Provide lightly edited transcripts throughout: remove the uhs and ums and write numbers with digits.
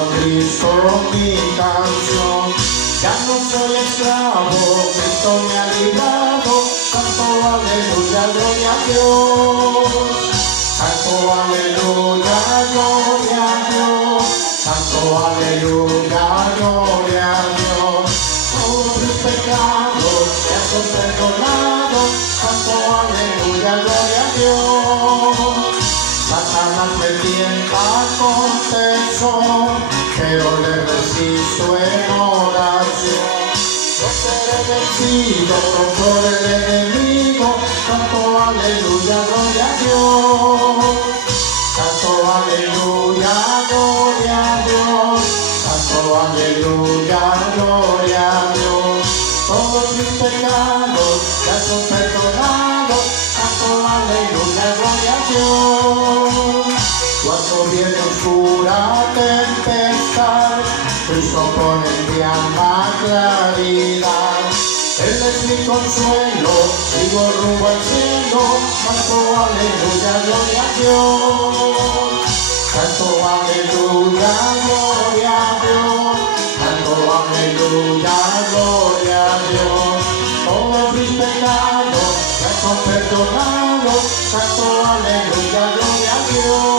a Cristo mi canción. Ya no soy esclavo, Cristo me ha librado. Canto aleluya, gloria a Dios. Canto aleluya, gloria a Dios. Canto aleluya, gloria a Dios. Todos mis pecados ya son perdonados. Canto aleluya, gloria a Dios. Satanás me tienta con tesor, pero le resisto en oración. No seré vencido por el enemigo. Canto aleluya, gloria a Dios. Canto aleluya, gloria a Dios. Canto aleluya, gloria a Dios. Todos mis pecados ya son perdonados. Canto aleluya, gloria a Dios. Cuando viene oscura tempestad, Cristo pone en mi alma claridad. Él es mi consuelo, sigo rumbo al cielo. Canto aleluya, gloria a Dios. Canto aleluya, gloria a Dios. Canto aleluya, gloria a Dios. Todos mis pecados ya son perdonados. Canto aleluya, gloria a Dios.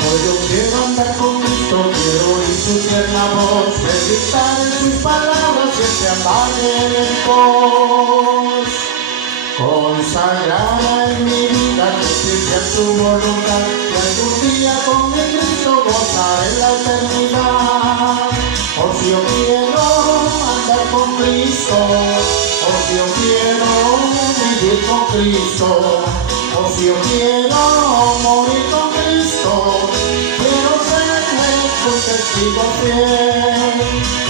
Hoy yo quiero andar con Cristo, quiero oír su tierna voz, meditar en sus palabras, siempre andar en pos. Consagrada en mi vida, que sea su voluntad, y algún día con mi Cristo gozaré la eternidad. Oh, si yo quiero andar con Cristo, oh, si yo quiero vivir con Cristo, oh, si yo quiero morir con Cristo, quiero serle su testigo fiel.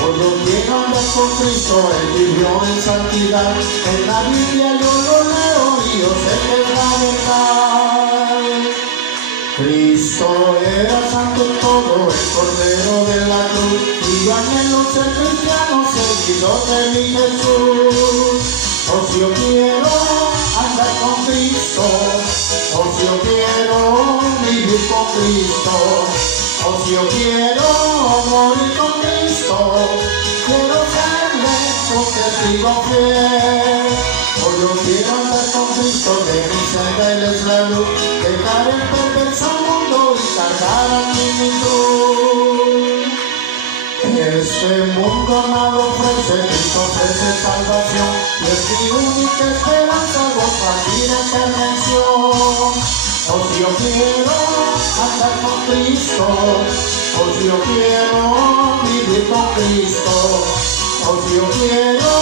Oh, yo quiero andar con Cristo, Él vivió en santidad, en la Biblia yo lo leo y yo sé que es la verdad. Cristo era santo en todo, el Cordero de la cruz, y yo anhelo ser cristiano, seguidor de mi Jesús. Oh, si yo quiero andar con Cristo, oh, si yo quiero vivir con Cristo, oh, si yo quiero morir con Cristo, quiero serle su testigo fiel. Oh, yo quiero andar con Cristo, de mi senda Él es la luz, dejar el perverso mundo y cargar a mi cruz. Este mundo nada ofrece, Cristo ofrece salvación, y es mi única esperanza, goza vida en redención. Oh, si yo quiero andar con Cristo, oh, si yo quiero vivir con Cristo, oh, si yo quiero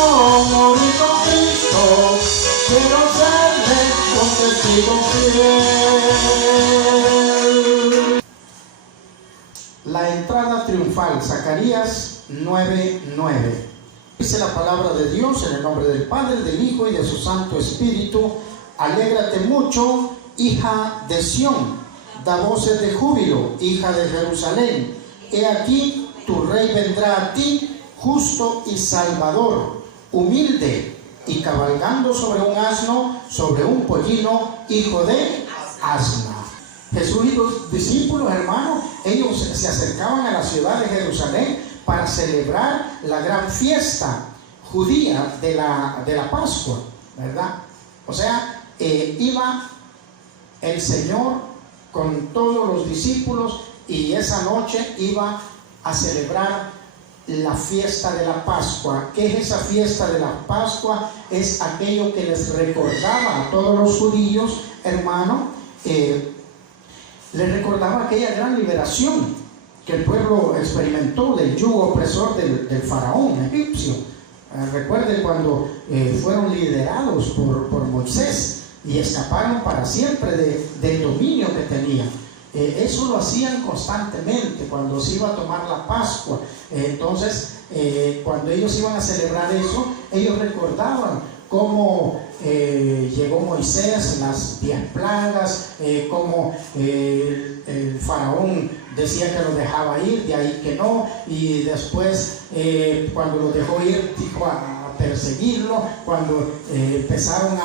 morir con Cristo, quiero serle un testigo fiel. La entrada triunfal, Zacarías 9:9. Dice la palabra de Dios en el nombre del Padre, del Hijo y de su Santo Espíritu. Alégrate mucho, hija de Sión, da voces de júbilo, hija de Jerusalén. He aquí, tu rey vendrá a ti, justo y salvador, humilde y cabalgando sobre un asno, sobre un pollino, hijo de asna. Jesús y los discípulos, hermanos, ellos se acercaban a la ciudad de Jerusalén para celebrar la gran fiesta judía de la Pascua, ¿verdad? O sea, iba el Señor con todos los discípulos y esa noche iba a celebrar la fiesta de la Pascua. ¿Qué es esa fiesta de la Pascua? Es aquello que les recordaba a todos los judíos, hermano, les recordaba aquella gran liberación que el pueblo experimentó del yugo opresor del faraón egipcio. Recuerden cuando fueron liderados por Moisés y escaparon para siempre del dominio que tenían. Eso lo hacían constantemente cuando se iba a tomar la Pascua. Entonces, cuando ellos iban a celebrar eso, ellos recordaban cómo llegó Moisés, las 10 plagas, cómo el faraón decía que lo dejaba ir, de ahí que no, y después cuando lo dejó ir dijo a perseguirlo, cuando empezaron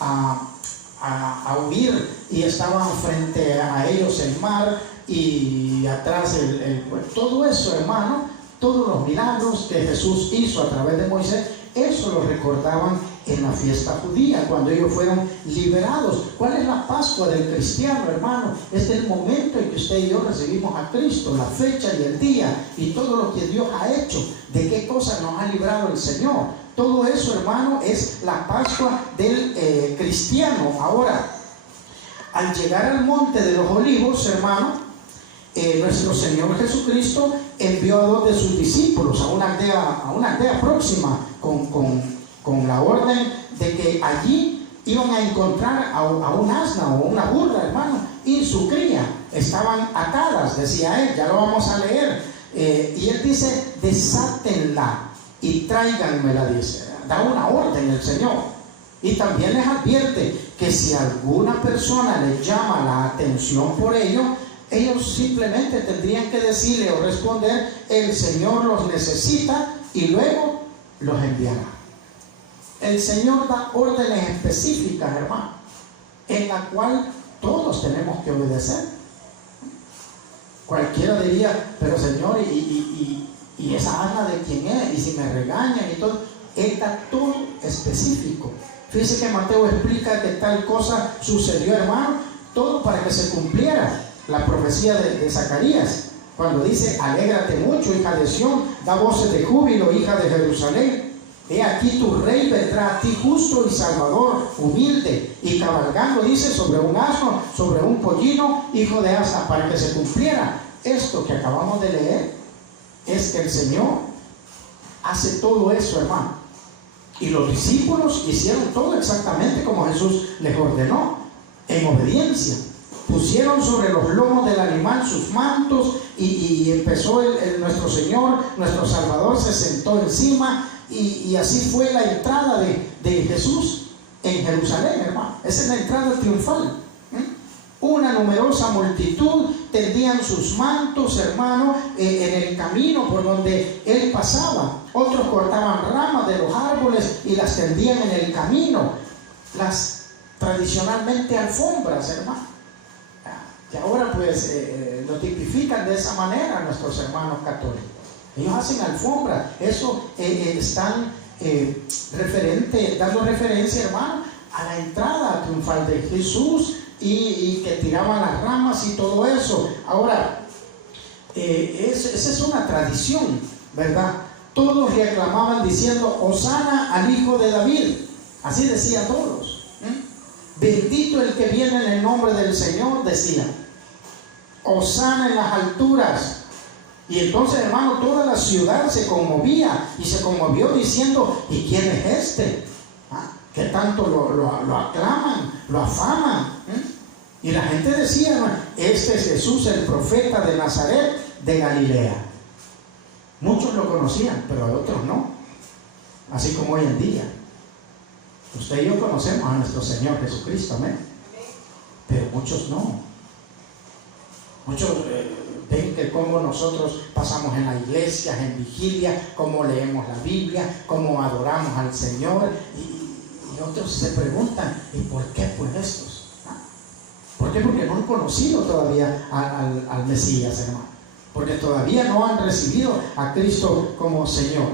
a a huir, y estaban frente a ellos el mar y atrás todo eso, hermano, todos los milagros que Jesús hizo a través de Moisés, eso lo recordaban en la fiesta judía, cuando ellos fueron liberados. ¿Cuál es la Pascua del cristiano, hermano? Es el momento en que usted y yo recibimos a Cristo, la fecha y el día, y todo lo que Dios ha hecho, de qué cosa nos ha librado el Señor. Todo eso, hermano, es la Pascua del cristiano. Ahora, al llegar al monte de los olivos, hermano, nuestro Señor Jesucristo envió a 2 de sus discípulos a una aldea próxima con la orden de que allí iban a encontrar a un asna o una burra, hermano, y su cría. Estaban atadas, decía él, ya lo vamos a leer. Y él dice: desátenla y tráiganmela, dice. Da una orden el Señor. Y también les advierte que si alguna persona les llama la atención por ello, ellos simplemente tendrían que decirle o responder: el Señor los necesita, y luego los enviará. El Señor da órdenes específicas, hermano, en la cual todos tenemos que obedecer. Cualquiera diría: pero Señor, ¿y esa Ana de quién es? Y si me regañan y todo. Él da todo específico. Fíjese que Mateo explica que tal cosa sucedió, hermano, todo para que se cumpliera la profecía de Zacarías, cuando dice: alégrate mucho, hija de Sión, da voces de júbilo, hija de Jerusalén. He aquí tu rey vendrá a ti, justo y salvador, humilde y cabalgando, dice, sobre un asno, sobre un pollino, hijo de asna. Para que se cumpliera esto que acabamos de leer, es que el Señor hace todo eso, hermano. Y los discípulos hicieron todo exactamente como Jesús les ordenó, en obediencia. Pusieron sobre los lomos del animal sus mantos y empezó nuestro Señor, nuestro Salvador, se sentó encima, y así fue la entrada de Jesús en Jerusalén, hermano. Esa es la entrada triunfal. Una numerosa multitud tendían sus mantos, hermano, en el camino por donde él pasaba. Otros cortaban ramas de los árboles y las tendían en el camino. Las tradicionalmente alfombras, hermano. Y ahora pues lo tipifican de esa manera nuestros hermanos católicos. Ellos hacen alfombras. Eso están dando referencia, hermano, a la entrada triunfal de Jesús, y que tiraban las ramas y todo eso. Ahora, esa es una tradición, ¿verdad? Todos le aclamaban diciendo: Hosana al hijo de David. Así decían todos. Bendito el que viene en el nombre del Señor, decían. Hosana en las alturas. Y entonces, hermano, toda la ciudad se conmovía, y se conmovió diciendo: ¿y quién es este? Que tanto lo aclaman, lo afaman. Y la gente decía: hermano, este es Jesús, el profeta de Nazaret de Galilea. Muchos lo conocían, pero otros no. Así como hoy en día. Usted y yo conocemos a nuestro Señor Jesucristo, amén. Pero muchos no. Muchos ven que como nosotros pasamos en la iglesia, en vigilia, cómo leemos la Biblia, cómo adoramos al Señor, y otros se preguntan: ¿y por qué pues estos? ¿Por qué? Porque no han conocido todavía al Mesías, hermano. Porque todavía no han recibido a Cristo como Señor.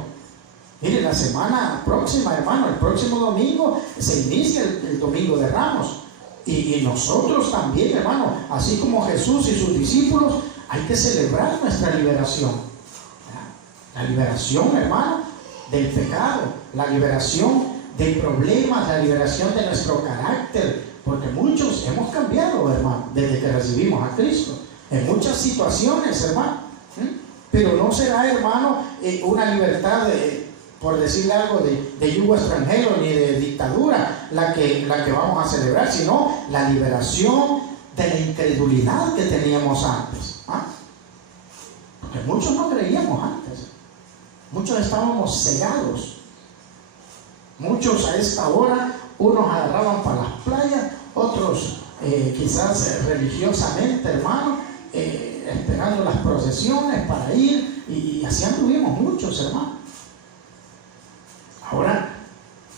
Mire, la semana próxima, hermano, el próximo domingo se inicia el Domingo de Ramos. Y nosotros también, hermano, así como Jesús y sus discípulos, hay que celebrar nuestra liberación. La liberación, hermano, del pecado, la liberación de problemas, la liberación de nuestro carácter. Porque muchos hemos cambiado, hermano, desde que recibimos a Cristo, en muchas situaciones, hermano. Pero no será, hermano, una libertad, por decirle algo, de yugo extranjero ni de dictadura la que vamos a celebrar, sino la liberación de la incredulidad que teníamos antes. Porque muchos no creíamos antes. Muchos estábamos cegados. Muchos a esta hora, unos agarraban para las playas, otros quizás religiosamente, hermano, esperando las procesiones para ir, y así anduvimos muchos, hermano. Ahora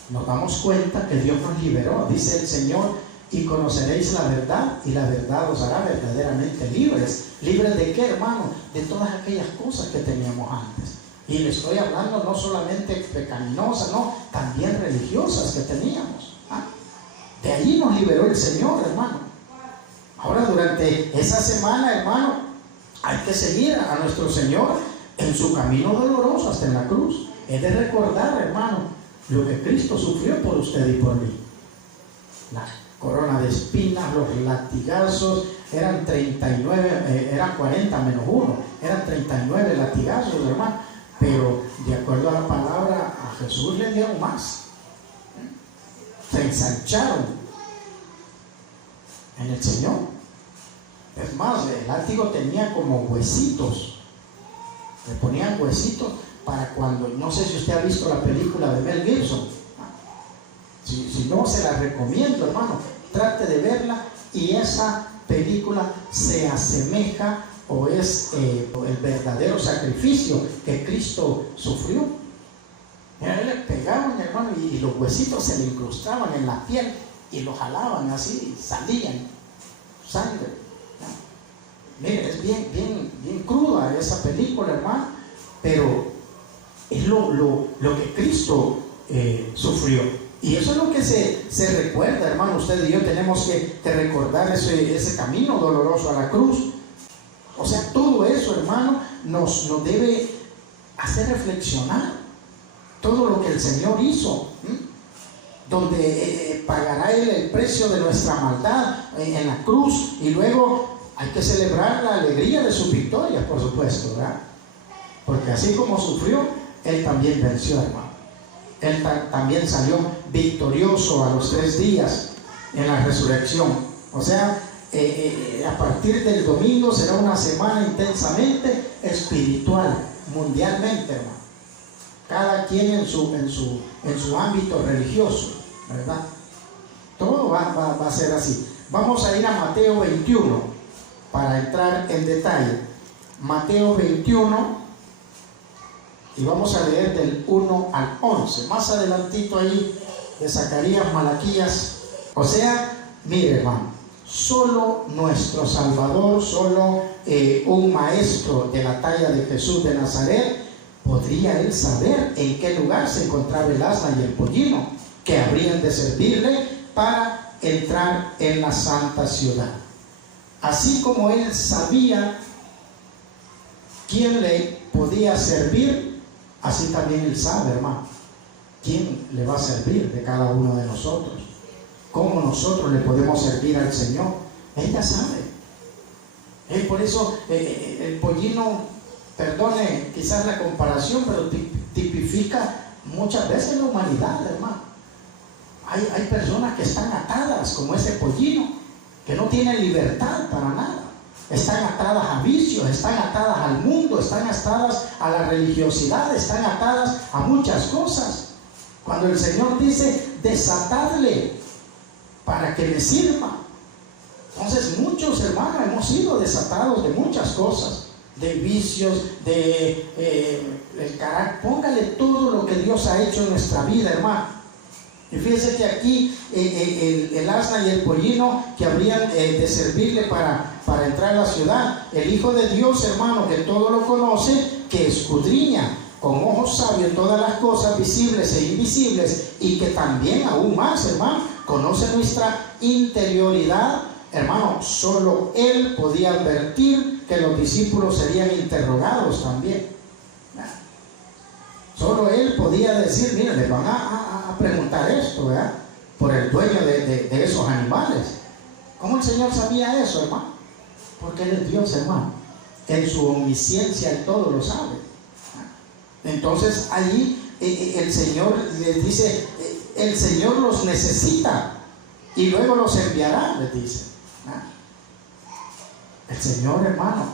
nos damos cuenta que Dios nos liberó. Dice el Señor y conoceréis la verdad, y la verdad os hará verdaderamente libres. ¿Libres de qué, hermano? De todas aquellas cosas que teníamos antes. Y le estoy hablando no solamente pecaminosas, no, también religiosas que teníamos. De allí nos liberó el Señor, hermano. Ahora, durante esa semana, hermano, hay que seguir a nuestro Señor en su camino doloroso hasta en la cruz. Es de recordar, hermano, lo que Cristo sufrió por usted y por mí. La corona de espinas, los latigazos, eran 39, eran 40 menos 1, eran 39 latigazos, hermano. Pero de acuerdo a la palabra, a Jesús le dieron más. Se ensancharon en el Señor. Es más, el látigo tenía como huesitos. Le ponían huesitos para cuando, no sé si usted ha visto la película de Mel Gibson. Si no, se la recomiendo, hermano. Trate de verla, y esa película se asemeja o es el verdadero sacrificio que Cristo sufrió. Mira, le pegaban, hermano, y los huesitos se le incrustaban en la piel y lo jalaban así, y salían sangre. Mire, es bien cruda esa película, hermano, pero es lo que Cristo sufrió. Y eso es lo que se recuerda, hermano. Usted y yo tenemos que recordar ese camino doloroso a la cruz. O sea, todo eso, hermano, nos debe hacer reflexionar. Todo lo que el Señor hizo, donde pagará Él el precio de nuestra maldad en la cruz, y luego hay que celebrar la alegría de su victoria, por supuesto, ¿verdad? Porque así como sufrió, Él también venció, hermano. Él también salió victorioso a los 3 días en la resurrección. O sea, a partir del domingo será una semana intensamente espiritual, mundialmente, hermano. Cada quien en su ámbito religioso, ¿verdad? Todo va a ser así. Vamos a ir a Mateo 21 para entrar en detalle. Mateo 21, y vamos a leer del 1 al 11. Más adelantito ahí de Zacarías, Malaquías. O sea, mire, hermano, solo nuestro Salvador, solo un maestro de la talla de Jesús de Nazaret, podría él saber en qué lugar se encontraba el asna y el pollino que habrían de servirle para entrar en la santa ciudad. Así como él sabía quién le podía servir, así también él sabe, hermano, quién le va a servir de cada uno de nosotros. Cómo nosotros le podemos servir al Señor. Él ya sabe. Por eso el pollino, perdone quizás la comparación, pero tipifica muchas veces la humanidad, hermano. Hay personas que están atadas como ese pollino, que no tienen libertad para nada. Están atadas a vicios, están atadas al mundo, están atadas a la religiosidad, están atadas a muchas cosas. Cuando el Señor dice, desatadle para que le sirva. Entonces muchos, hermanos, hemos sido desatados de muchas cosas, de vicios, el carácter. Póngale todo lo que Dios ha hecho en nuestra vida, hermano. Y fíjese que aquí el asna y el pollino que habrían de servirle para entrar a la ciudad, el Hijo de Dios, hermano, que todo lo conoce, que escudriña con ojos sabios todas las cosas visibles e invisibles, y que también aún más, hermano, conoce nuestra interioridad, hermano. Solo Él podía advertir que los discípulos serían interrogados también. Solo Él podía decir, mire, le van a preguntar esto, ¿verdad? Por el dueño de esos animales. ¿Cómo el Señor sabía eso, hermano? Porque Él es Dios, hermano. En su omnisciencia Él todo lo sabe. Entonces allí el Señor les dice, el Señor los necesita y luego los enviará, les dice. El Señor, hermano,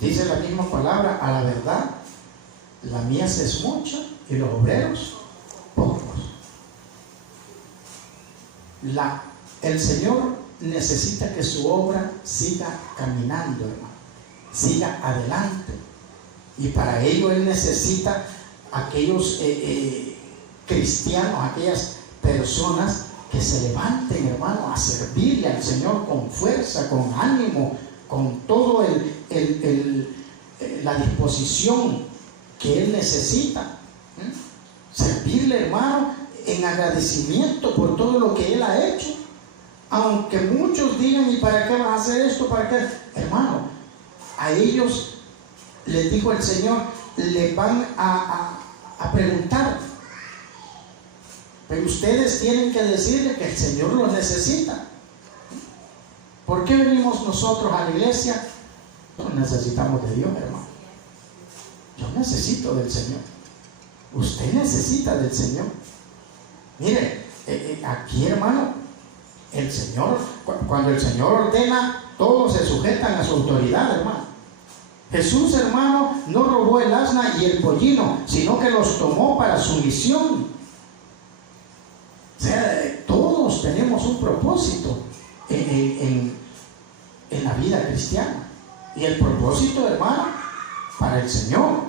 dice la misma palabra, a la verdad, la mies es mucha y los obreros pocos. El Señor necesita que su obra siga caminando, hermano, siga adelante. Y para ello Él necesita aquellos cristianos, aquellas personas que se levanten, hermano, a servirle al Señor con fuerza, con ánimo, con todo la disposición que Él necesita. Servirle, hermano, en agradecimiento por todo lo que Él ha hecho. Aunque muchos digan, ¿y para qué vas a hacer esto? ¿Para qué? Hermano, a ellos les dijo el Señor, le van a preguntar, pero ustedes tienen que decirle que el Señor los necesita. ¿Por qué venimos nosotros a la iglesia? Pues necesitamos de Dios, hermano. Yo necesito del Señor. Usted necesita del Señor. Mire, aquí, hermano, el Señor, cuando el Señor ordena, todos se sujetan a su autoridad, hermano. Jesús, hermano, no robó el asna y el pollino, sino que los tomó para su misión. O sea, todos tenemos un propósito en la vida cristiana. Y el propósito, hermano, para el Señor.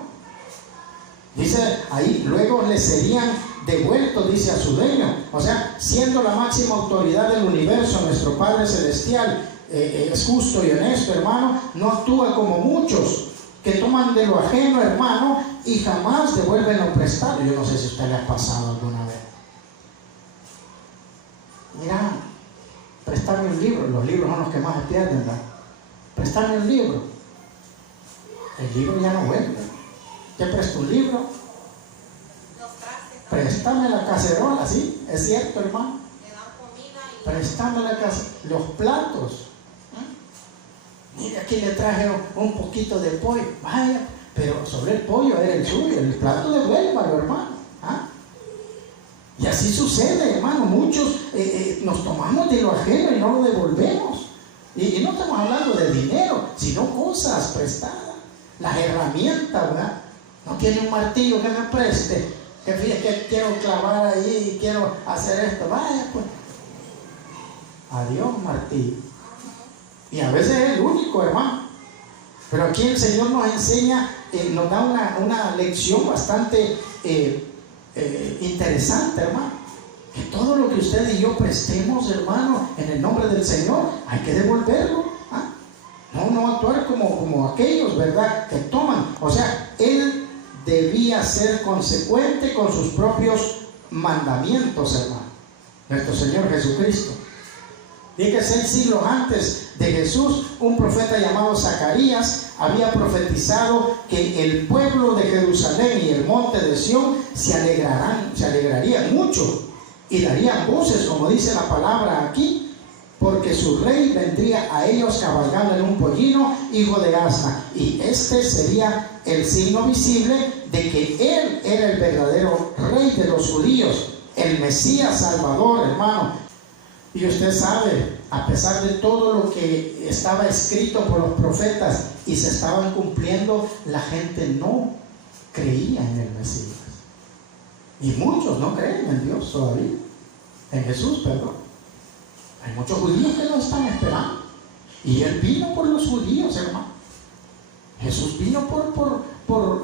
Dice ahí, luego le serían devueltos, dice, a su dueño. O sea, siendo la máxima autoridad del universo, nuestro Padre Celestial es justo y honesto, hermano. No actúa como muchos que toman de lo ajeno, hermano, y jamás devuelven lo prestado. Yo no sé si a usted le ha pasado alguna vez. Mira, préstame un libro. Los libros son los que más se pierden, ¿verdad? Préstame un libro. El libro ya no vuelve. Te presto un libro. Préstame la cacerola, ¿sí? Es cierto, hermano. Préstame la cacerola, los platos. Mire, aquí le traje un poquito de pollo. Vaya, pero sobre el pollo era el suyo. El plato devuélvalo, hermano. Y así sucede, hermano. Muchos nos tomamos de lo ajeno y no lo devolvemos. Y no estamos hablando de dinero, sino cosas prestadas. Las herramientas, ¿verdad? No tiene un martillo que me preste, que quiero clavar ahí y quiero hacer esto. Vaya, pues. Adiós, martillo. Y a veces es el único, hermano. Pero aquí el Señor nos enseña, nos da una lección bastante interesante, hermano. Que todo lo que usted y yo prestemos, hermano, en el nombre del Señor, hay que devolverlo. No actuar como aquellos, ¿verdad?, que toman. O sea, Él debía ser consecuente con sus propios mandamientos, hermano. Nuestro Señor Jesucristo. Dice que 6 siglos antes de Jesús, un profeta llamado Zacarías había profetizado que el pueblo de Jerusalén y el monte de Sión se alegrarían mucho y darían voces, como dice la palabra aquí, porque su rey vendría a ellos cabalgando en un pollino, hijo de asna, y este sería el signo visible de que él era el verdadero rey de los judíos, el Mesías Salvador, hermano. Y usted sabe, a pesar de todo lo que estaba escrito por los profetas y se estaban cumpliendo, la gente no creía en el Mesías. Y muchos no creen en Dios todavía, en Jesús, perdón. Hay muchos judíos que lo están esperando. Y Él vino por los judíos, hermano. Jesús vino por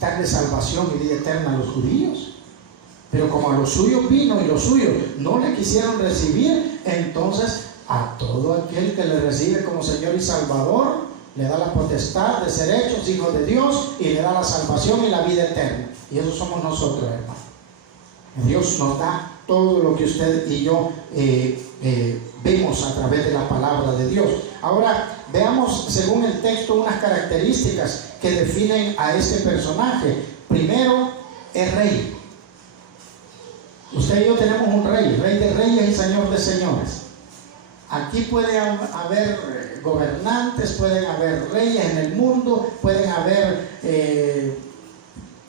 darle salvación y vida eterna a los judíos. Pero como a los suyos vino y los suyos no le quisieron recibir, entonces a todo aquel que le recibe como Señor y Salvador, le da la potestad de ser hechos hijos de Dios y le da la salvación y la vida eterna. Y eso somos nosotros, hermano. Dios nos da todo lo que usted y yo vemos a través de la palabra de Dios. Ahora veamos, según el texto, unas características que definen a este personaje. Primero, es rey. Usted y yo tenemos un rey, rey de reyes y señor de señores. Aquí puede haber gobernantes, pueden haber reyes en el mundo, pueden haber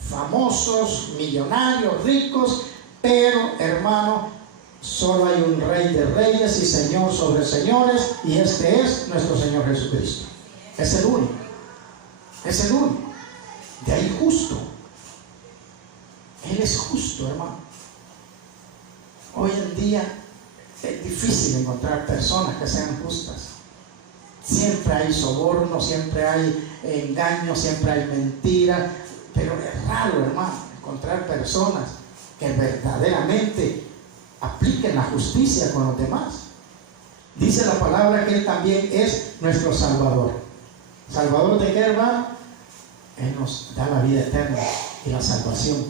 famosos, millonarios, ricos, pero, hermano, solo hay un rey de reyes y señor sobre señores, y este es nuestro Señor Jesucristo. Es el único. Es el único. De ahí justo. Él es justo, hermano. Hoy en día es difícil encontrar personas que sean justas. Siempre hay soborno, siempre hay engaño, siempre hay mentira, pero es raro, hermano, encontrar personas que verdaderamente apliquen la justicia con los demás. Dice la palabra que Él también es nuestro Salvador. ¿Salvador de qué, hermano? Él nos da la vida eterna y la salvación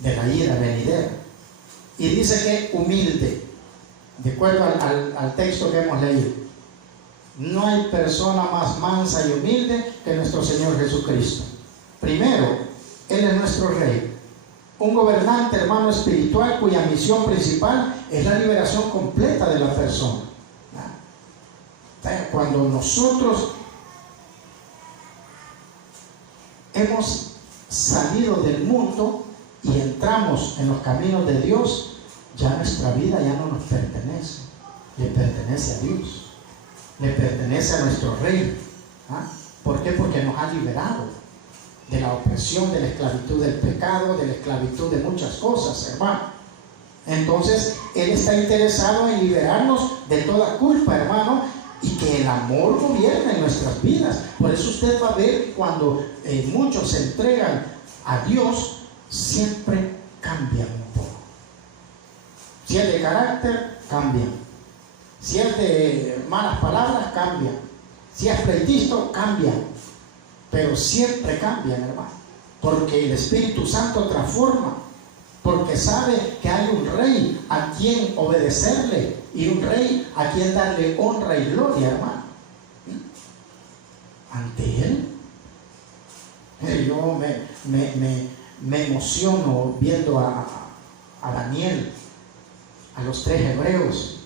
de la ira venidera. Y dice que humilde, de acuerdo al texto que hemos leído. No hay persona más mansa y humilde que nuestro Señor Jesucristo. Primero, Él es nuestro Rey, un gobernante, hermano, espiritual, cuya misión principal es la liberación completa de la persona. Cuando nosotros hemos salido del mundo y entramos en los caminos de Dios, ya nuestra vida ya no nos pertenece, le pertenece a Dios, le pertenece a nuestro Rey. ¿Por qué? Porque nos ha liberado de la opresión, de la esclavitud del pecado, de la esclavitud de muchas cosas, hermano. Entonces, Él está interesado en liberarnos de toda culpa, hermano, y que el amor gobierne en nuestras vidas. Por eso usted va a ver cuando muchos se entregan a Dios, siempre cambian un poco. Si es de carácter, cambian. Si es de malas palabras, cambian. Si es pleitisto, cambian. Pero siempre cambian, hermano. Porque el Espíritu Santo transforma. Porque sabe que hay un Rey a quien obedecerle y un Rey a quien darle honra y gloria, hermano. Ante Él, yo me emociono viendo a Daniel, a los 3 hebreos,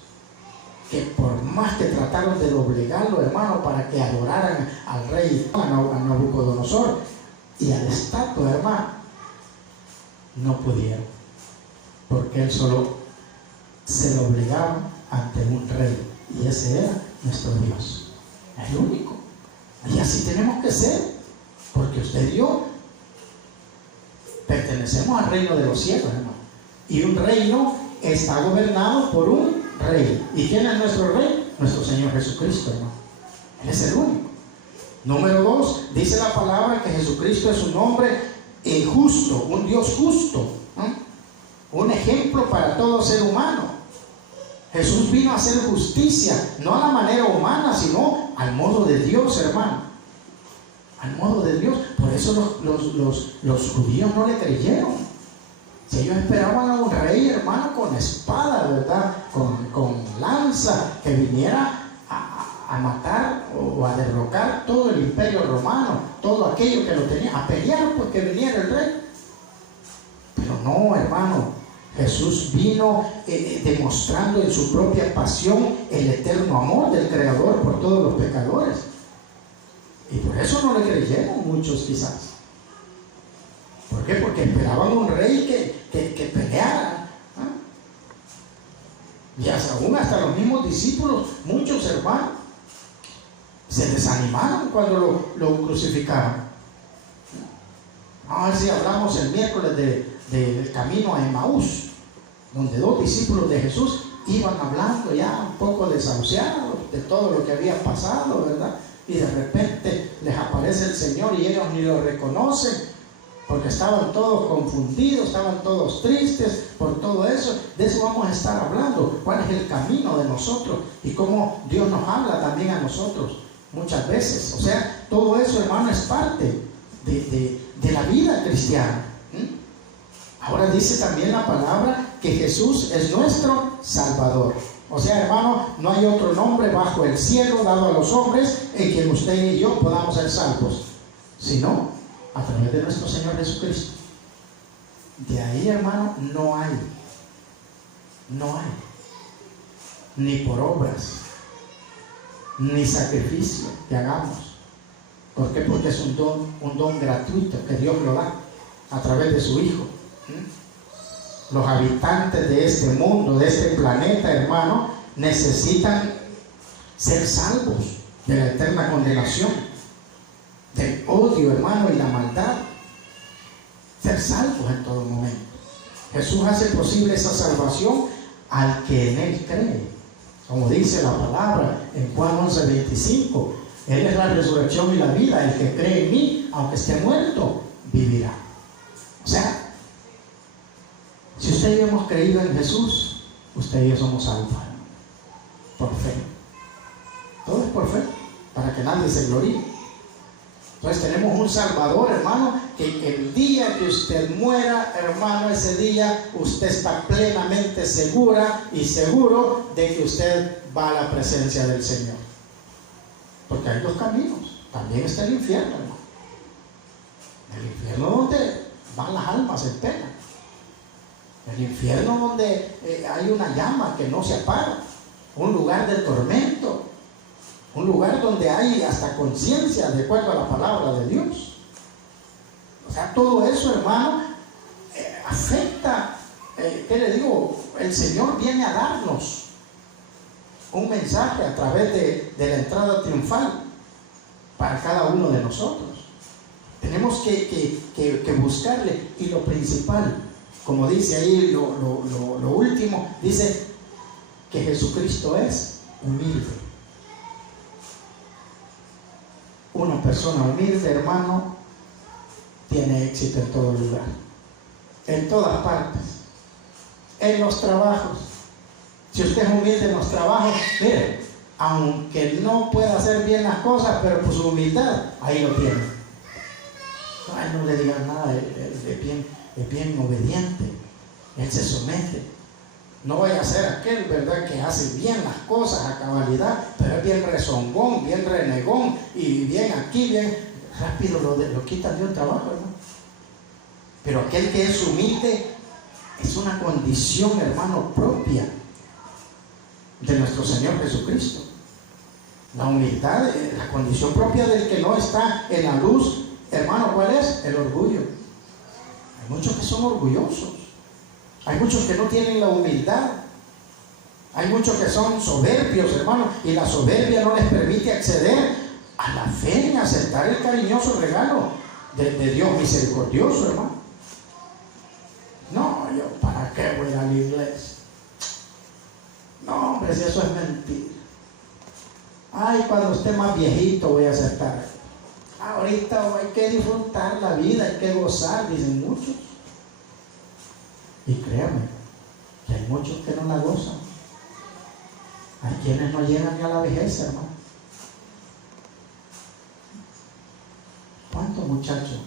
que por más que trataron de doblegarlo, hermano, para que adoraran al rey, a Nabucodonosor y a la estatua, hermano, no pudieron, porque él solo se doblegaba ante un rey, y ese era nuestro Dios, el único. Y así tenemos que ser, porque usted y yo pertenecemos al reino de los cielos, hermano, y un reino está gobernado por un Rey. ¿Y quién es nuestro Rey? Nuestro Señor Jesucristo, hermano. Él es el único. Número 2, dice la palabra que Jesucristo es un hombre justo, un Dios justo, ¿no? Un ejemplo para todo ser humano. Jesús vino a hacer justicia, no a la manera humana, sino al modo de Dios, hermano. Al modo de Dios. Por eso los judíos no le creyeron. Si ellos esperaban a un rey, hermano, con espada, ¿verdad? Con lanza, que viniera a matar o a derrocar todo el imperio romano, todo aquello que lo tenía, a pelear, pues que viniera el rey. Pero no, hermano, Jesús vino demostrando en su propia pasión el eterno amor del Creador por todos los pecadores. Y por eso no le creyeron muchos, quizás. ¿Por qué? Porque esperaban un rey que peleara. Y aún hasta los mismos discípulos, muchos hermanos, se desanimaron cuando lo crucificaron. Vamos a ver si hablamos el miércoles del camino a Emaús, donde 2 discípulos de Jesús iban hablando ya un poco desahuciados de todo lo que había pasado, ¿verdad? Y de repente les aparece el Señor y ellos ni lo reconocen, porque estaban todos confundidos, estaban todos tristes por todo eso. De eso vamos a estar hablando, cuál es el camino de nosotros y cómo Dios nos habla también a nosotros muchas veces. O sea, todo eso, hermano, es parte de la vida cristiana. Ahora dice también la palabra que Jesús es nuestro Salvador. O sea, hermano, no hay otro nombre bajo el cielo dado a los hombres en quien usted y yo podamos ser salvos, sino a través de nuestro Señor Jesucristo. De ahí, hermano, no hay, ni por obras, ni sacrificio que hagamos. ¿Por qué? Porque es un don gratuito que Dios lo da a través de su Hijo. Los habitantes de este mundo, de este planeta, hermano, necesitan ser salvos de la eterna condenación, del odio, hermano, y la maldad. Ser salvos en todo momento. Jesús hace posible esa salvación al que en Él cree. Como dice la palabra en Juan 11:25, Él es la resurrección y la vida. El que cree en mí, aunque esté muerto, vivirá. O sea, si usted y yo hemos creído en Jesús, Usted y yo somos alfa, por fe. Todo es por fe, para que nadie se gloríe. Entonces tenemos un Salvador, hermano, que el día que usted muera, hermano, ese día usted está plenamente segura y seguro de que usted va a la presencia del Señor. Porque hay dos caminos. También está el infierno, hermano. El infierno donde van las almas en pena. El infierno donde hay una llama que no se apaga. Un lugar de tormento. Un lugar donde hay hasta conciencia de acuerdo a la palabra de Dios. O sea, todo eso, hermano, afecta. ¿Qué le digo? El Señor viene a darnos un mensaje a través de la entrada triunfal para cada uno de nosotros. Tenemos que buscarle. Y lo principal, como dice ahí lo último, dice que Jesucristo es humilde. Una persona humilde, hermano, tiene éxito en todo lugar, en todas partes, en los trabajos. Si usted es humilde en los trabajos, mire, aunque no pueda hacer bien las cosas, pero por su humildad, ahí lo tiene. Ay, no le digan nada, él es bien obediente, él se somete. No vaya a ser aquel, ¿verdad?, que hace bien las cosas a cabalidad, pero es bien rezongón, bien renegón, y bien aquí, bien rápido lo quitan de un trabajo, hermano. Pero aquel que es humilde es una condición, hermano, propia de nuestro Señor Jesucristo. La humildad, la condición propia del que no está en la luz, hermano, ¿cuál es? El orgullo. Hay muchos que son orgullosos. Hay muchos que no tienen la humildad. Hay muchos que son soberbios, hermano, y la soberbia no les permite acceder a la fe y aceptar el cariñoso regalo de Dios misericordioso, hermano. No, yo ¿para qué voy a ir a la iglesia? No, hombre, si eso es mentira. Ay, cuando esté más viejito voy a aceptar. Ahorita hay que disfrutar la vida, hay que gozar, dicen muchos. Y créame, que hay muchos que no la gozan. Hay quienes no llegan ni a la vejez, hermano. ¿Cuántos muchachos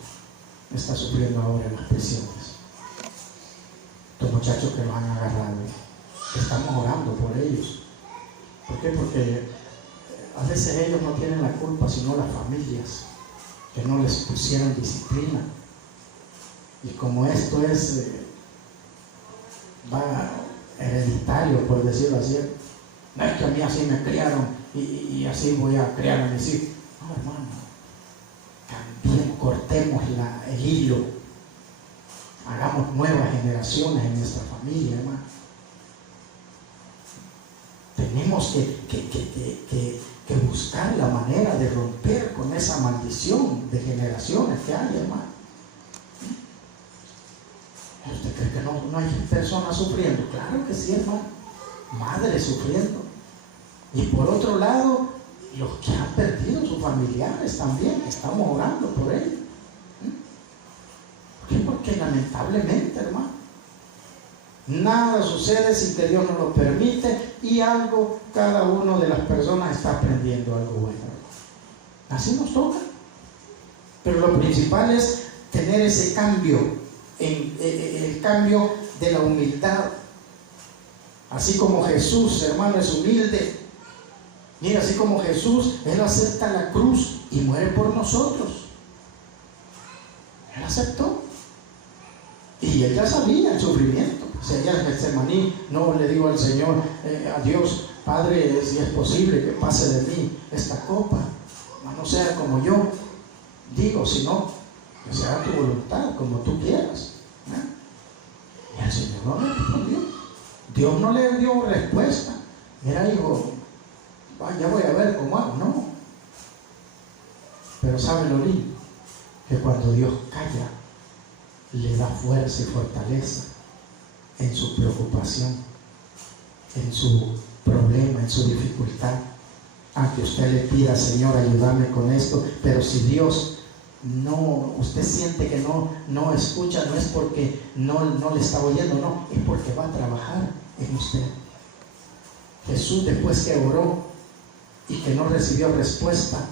están sufriendo ahora en las prisiones? Estos muchachos que los han agarrado. Estamos orando por ellos. ¿Por qué? Porque a veces ellos no tienen la culpa, sino las familias, que no les pusieron disciplina. Y como esto es va hereditario, por decirlo así, no es que a mí así me criaron y así voy a criar a mis hijos. No, hermano, también cortemos el hilo, hagamos nuevas generaciones en nuestra familia, hermano. Tenemos que buscar la manera de romper con esa maldición de generaciones que hay, hermano. ¿Usted cree que no hay personas sufriendo? Claro que sí, hermano. Madres sufriendo. Y por otro lado, los que han perdido sus familiares también, estamos orando por ellos. ¿Por qué? Porque lamentablemente, hermano, nada sucede sin que Dios nos lo permite, y algo, cada una de las personas está aprendiendo algo bueno. Así nos toca. Pero lo principal es tener ese cambio, el cambio de la humildad. Así como Jesús, hermano, es humilde. Mira, así como Jesús, Él acepta la cruz y muere por nosotros. Él aceptó. Y Él ya sabía el sufrimiento. Si allá en Getsemaní no le digo al Señor, a Dios, Padre, si es posible que pase de mí esta copa, no sea como yo digo, sino que sea tu voluntad, como tú quieras. Y el Señor no le respondió. Dios no le dio respuesta. Mira, hijo, ya voy a ver cómo hago. No. Pero sabe lo lindo, que cuando Dios calla, le da fuerza y fortaleza en su preocupación, en su problema, en su dificultad. Aunque usted le pida, Señor, ayúdame con esto, pero si Dios no, usted siente que no escucha, no es porque no le está oyendo, no, es porque va a trabajar en usted. Jesús, después que oró y que no recibió respuesta,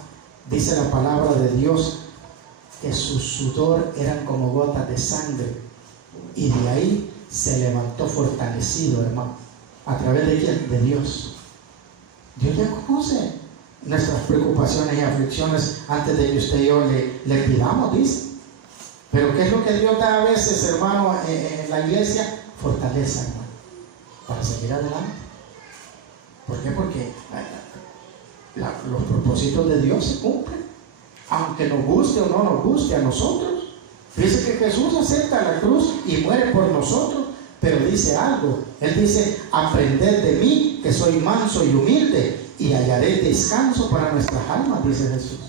dice la palabra de Dios que su sudor eran como gotas de sangre, y de ahí se levantó fortalecido, hermano. ¿A través de quién? De Dios. Dios ya conoce nuestras preocupaciones y aflicciones antes de que usted y yo le pidamos, dice. Pero ¿qué es lo que Dios da a veces, hermano, en la iglesia? Fortaleza, hermano, para seguir adelante. ¿Por qué? Porque los propósitos de Dios se cumplen, aunque nos guste o no nos guste a nosotros. Dice que Jesús acepta la cruz y muere por nosotros, pero dice algo. Él dice: aprended de mí, que soy manso y humilde, y hallaré descanso para nuestras almas, dice Jesús.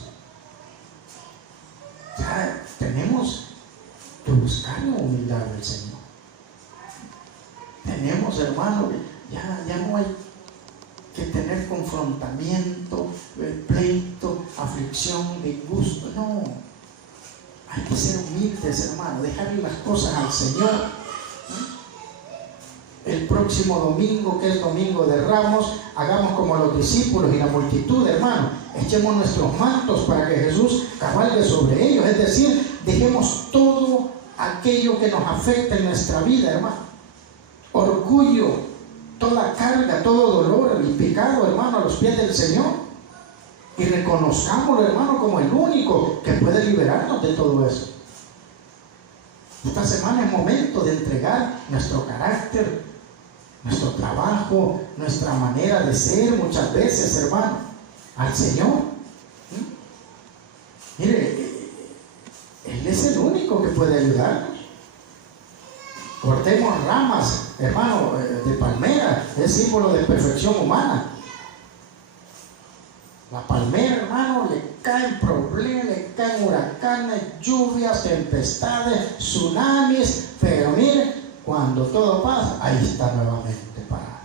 Ya tenemos que buscar la humildad del Señor. Tenemos, hermano, ya no hay que tener confrontamiento, pleito, aflicción, disgusto. No, hay que ser humildes, hermano, dejarle las cosas al Señor. El próximo domingo, que es domingo de Ramos, hagamos como los discípulos y la multitud, hermano. Echemos nuestros mantos para que Jesús cabalgue sobre ellos. Es decir, dejemos todo aquello que nos afecta en nuestra vida, hermano. Orgullo, toda carga, todo dolor y pecado, hermano, a los pies del Señor. Y reconozcámoslo, hermano, como el único que puede liberarnos de todo eso. Esta semana es momento de entregar nuestro carácter, nuestro trabajo, nuestra manera de ser, muchas veces, hermano, al Señor. Mire, Él es el único que puede ayudarnos. Cortemos ramas, hermano, de palmera, es símbolo de perfección humana. La palmera, hermano, le caen problemas, le caen huracanes, lluvias, tempestades, tsunamis, pero mire, cuando todo pasa, ahí está nuevamente parado.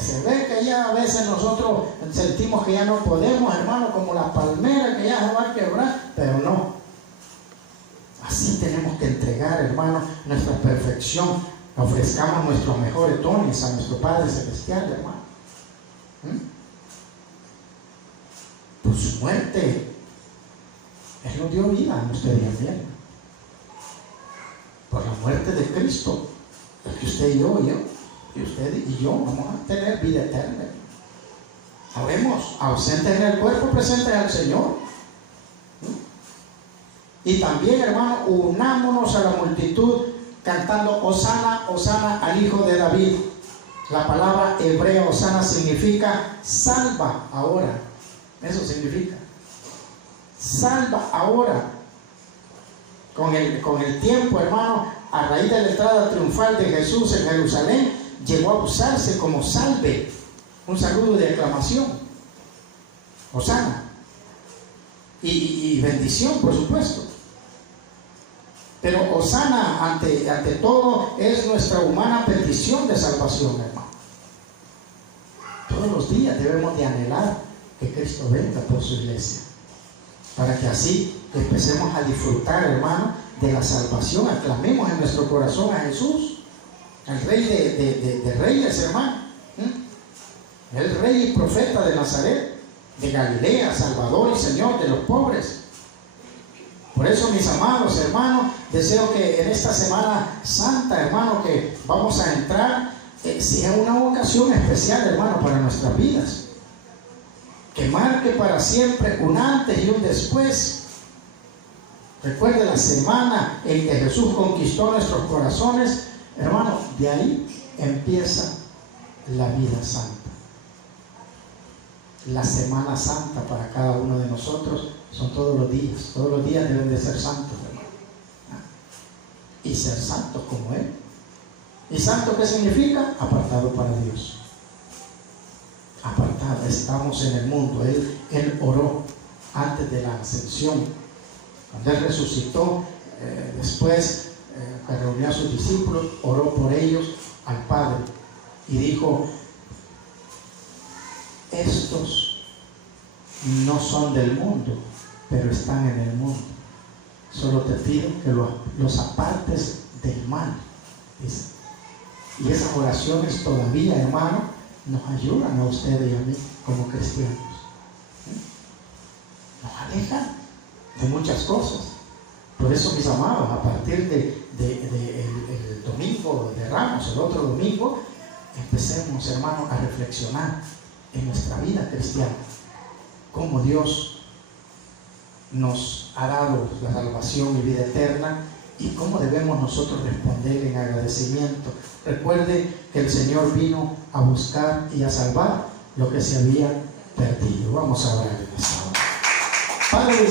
Se ve que ya a veces nosotros sentimos que ya no podemos, hermano, como la palmera que ya se va a quebrar, pero no. Así tenemos que entregar, hermano, nuestra perfección. Ofrezcamos nuestros mejores dones a nuestro Padre Celestial, hermano. Por su muerte, Él nos dio vida, no usted bien. Por la muerte de Cristo, es que usted y yo, y usted y yo vamos a tener vida eterna. Sabemos, ausentes en el cuerpo, presentes al Señor. Y también, hermano, unámonos a la multitud cantando Hosana, Hosana al Hijo de David. La palabra hebrea Hosana significa salva ahora. Eso significa salva ahora. Con el tiempo, hermano, a raíz de la entrada triunfal de Jesús en Jerusalén, llegó a usarse como salve, un saludo de aclamación, Hosana, y bendición, por supuesto. Pero Hosana, ante todo, es nuestra humana petición de salvación, hermano. Todos los días debemos de anhelar que Cristo venga por su iglesia, para que así empecemos a disfrutar, hermano, de la salvación. Aclamemos en nuestro corazón a Jesús, al Rey de reyes, hermano, el Rey y Profeta de Nazaret, de Galilea, Salvador y Señor de los pobres. Por eso, mis amados hermanos, deseo que en esta Semana Santa, hermano, que vamos a entrar, sea una ocasión especial, hermano, para nuestras vidas, que marque para siempre un antes y un después. Recuerde la semana en que Jesús conquistó nuestros corazones, hermano. De ahí empieza la vida santa. La Semana Santa para cada uno de nosotros son todos los días. Todos los días deben de ser santos, hermano, y ser santos como Él. ¿Y santo qué significa? Apartado para Dios. Apartado, estamos en el mundo. Él oró antes de la ascensión. Cuando Él resucitó, después que reunió a sus discípulos, oró por ellos al Padre y dijo: estos no son del mundo, pero están en el mundo. Solo te pido que los apartes del mal, dice. Y esas oraciones todavía, hermano, nos ayudan a ustedes y a mí como cristianos. Nos alejan de muchas cosas. Por eso, mis amados, a partir el domingo de Ramos, el otro domingo, empecemos, hermanos, a reflexionar en nuestra vida cristiana, cómo Dios nos ha dado la salvación y vida eterna y cómo debemos nosotros responder en agradecimiento. Recuerde que el Señor vino a buscar y a salvar lo que se había perdido. Vamos a orar en esta hora. Padre,